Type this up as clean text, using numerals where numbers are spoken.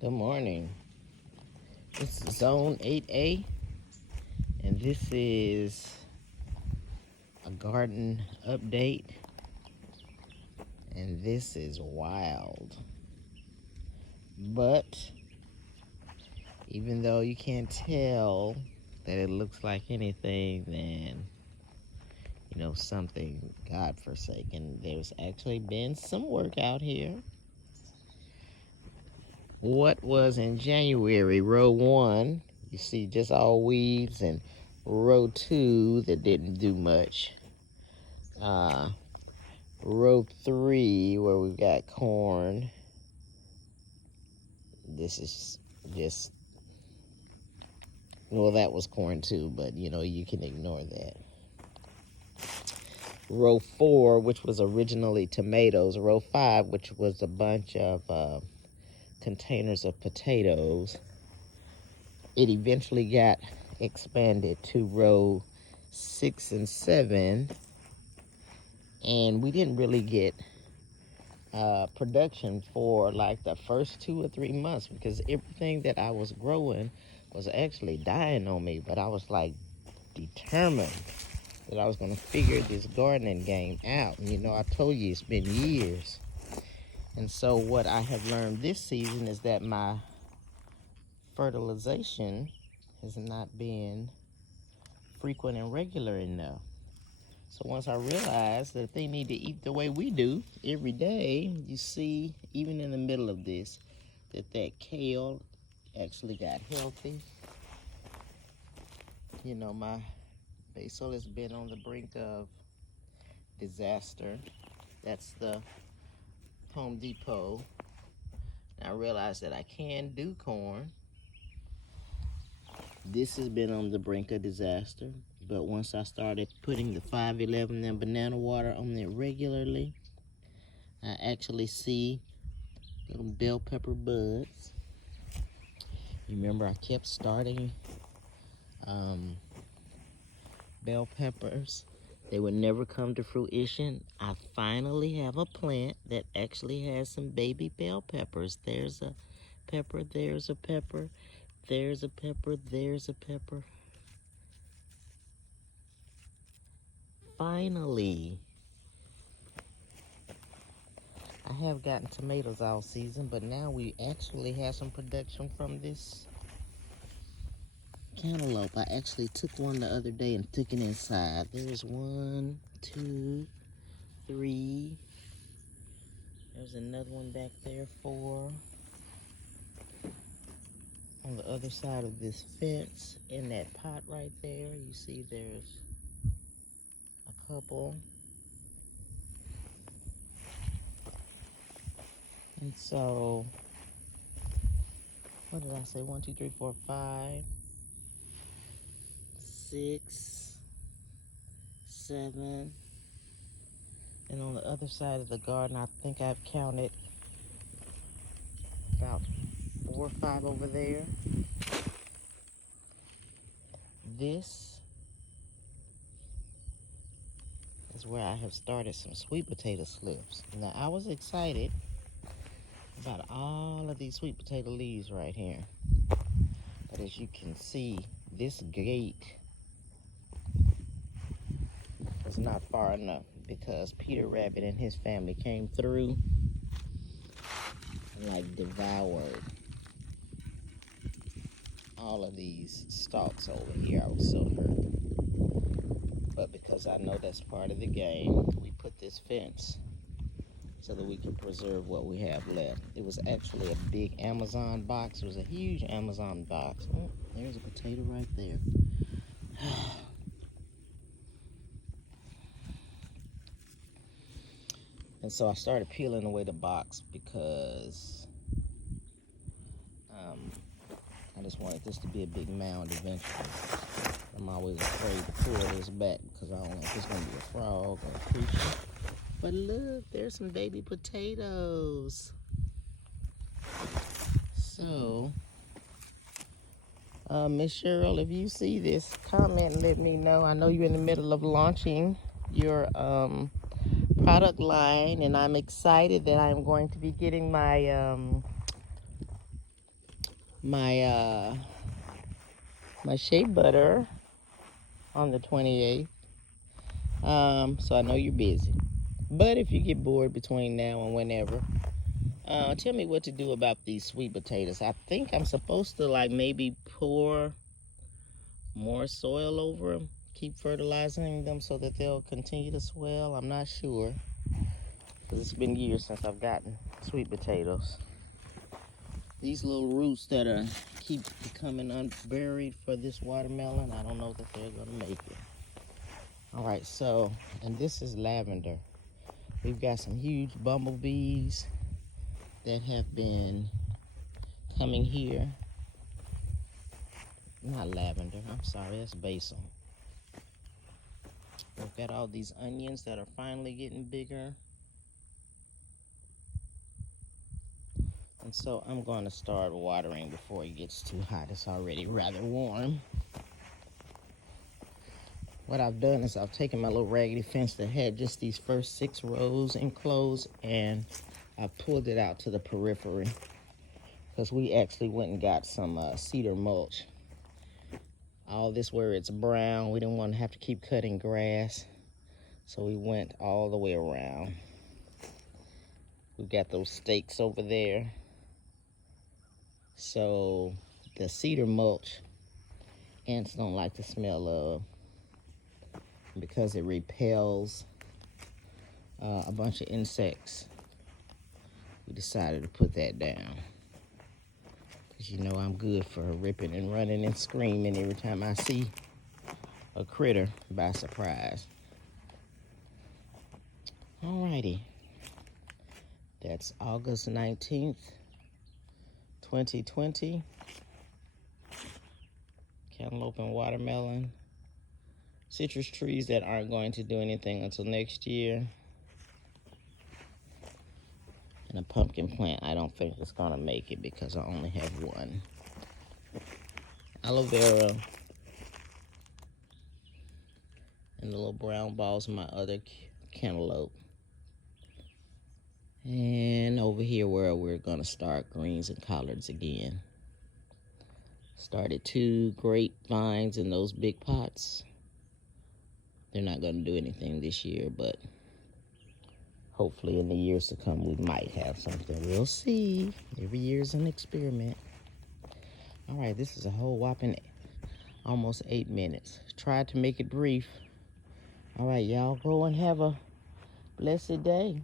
Good morning. This is Zone 8A, and this is a garden update, and this is wild. But even though you can't tell that it looks like anything, then something God-forsaken. There's actually been some work out here. What was in January, row 1, you see just all weeds, and row 2 that didn't do much. Row 3 where we've got corn. This is just, well, that was corn too, but you can ignore that. Row 4, which was originally tomatoes. Row 5, which was a bunch of containers of potatoes. It eventually got expanded to row 6 and 7, and we didn't really get production for like the first 2 or 3 months because everything that I was growing was actually dying on me. But I was like determined that I was going to figure this gardening game out. And I told you it's been years. And so what I have learned this season is that my fertilization has not been frequent and regular enough. So once I realized that they need to eat the way we do every day, you see, even in the middle of this, that kale actually got healthy. My basil has been on the brink of disaster. That's the Home Depot. And I realized that I can do corn. This has been on the brink of disaster. But once I started putting the 511 and banana water on it regularly, I actually see little bell pepper buds. Remember, I kept starting bell peppers. They would never come to fruition. I finally have a plant that actually has some baby bell peppers. There's a pepper, there's a pepper, there's a pepper, there's a pepper. Finally, I have gotten tomatoes all season, but now we actually have some production from this cantaloupe. I actually took one the other day and took it inside. There's 1, 2, 3. There's another one back there, 4. On the other side of this fence, in that pot right there, you see there's a couple. And so, what did I say? 1, 2, 3, 4, 5, 6, 7. And on the other side of the garden, I think I've counted about 4 or 5 over there. This is where I have started some sweet potato slips. Now, I was excited about all of these sweet potato leaves right here. But as you can see, this gate was not far enough because Peter Rabbit and his family came through and like devoured all of these stalks over here. I was so hurt. But because I know that's part of the game, we put this fence so that we can preserve what we have left. It was actually a big Amazon box. It was a huge Amazon box. Oh, there's a potato right there. And so I started peeling away the box because I just wanted this to be a big mound eventually. I'm always afraid to pull this back because I don't know if it's going to be a frog or a creature. But look, there's some baby potatoes. So, Miss Cheryl, if you see this, comment and let me know. I know you're in the middle of launching your product line, and I'm excited that I'm going to be getting my my my shea butter on the 28th. So I know you're busy. But if you get bored between now and whenever, tell me what to do about these sweet potatoes. I think I'm supposed to like maybe pour more soil over them, keep fertilizing them so that they'll continue to swell. I'm not sure, because it's been years since I've gotten sweet potatoes. These little roots that keep becoming unburied for this watermelon, I don't know that they're gonna make it. All right, so, and this is lavender. We've got some huge bumblebees that have been coming here. Not lavender, I'm sorry, that's basil. We've got all these onions that are finally getting bigger. And so I'm going to start watering before it gets too hot. It's already rather warm. What I've done is I've taken my little raggedy fence that had just these first 6 rows enclosed, and I've pulled it out to the periphery, because we actually went and got some cedar mulch. All this where it's brown, we didn't want to have to keep cutting grass, so we went all the way around. We've got those stakes over there. So the cedar mulch, ants don't like the smell of, because it repels a bunch of insects. We decided to put that down, because you know I'm good for ripping and running and screaming every time I see a critter by surprise. Alrighty, that's August 19th, 2020. Cantaloupe and watermelon. Citrus trees that aren't going to do anything until next year. And a pumpkin plant I don't think it's gonna make it, because I only have one. Aloe vera. And the little brown balls of my other cantaloupe. And over here where we're gonna start greens and collards again. Started 2 grapevines in those big pots. They're not gonna do anything this year, but hopefully in the years to come we might have something. We'll see. Every year's an experiment. All right, this is a whole whopping almost 8 minutes. Tried to make it brief. All right, y'all go and have a blessed day.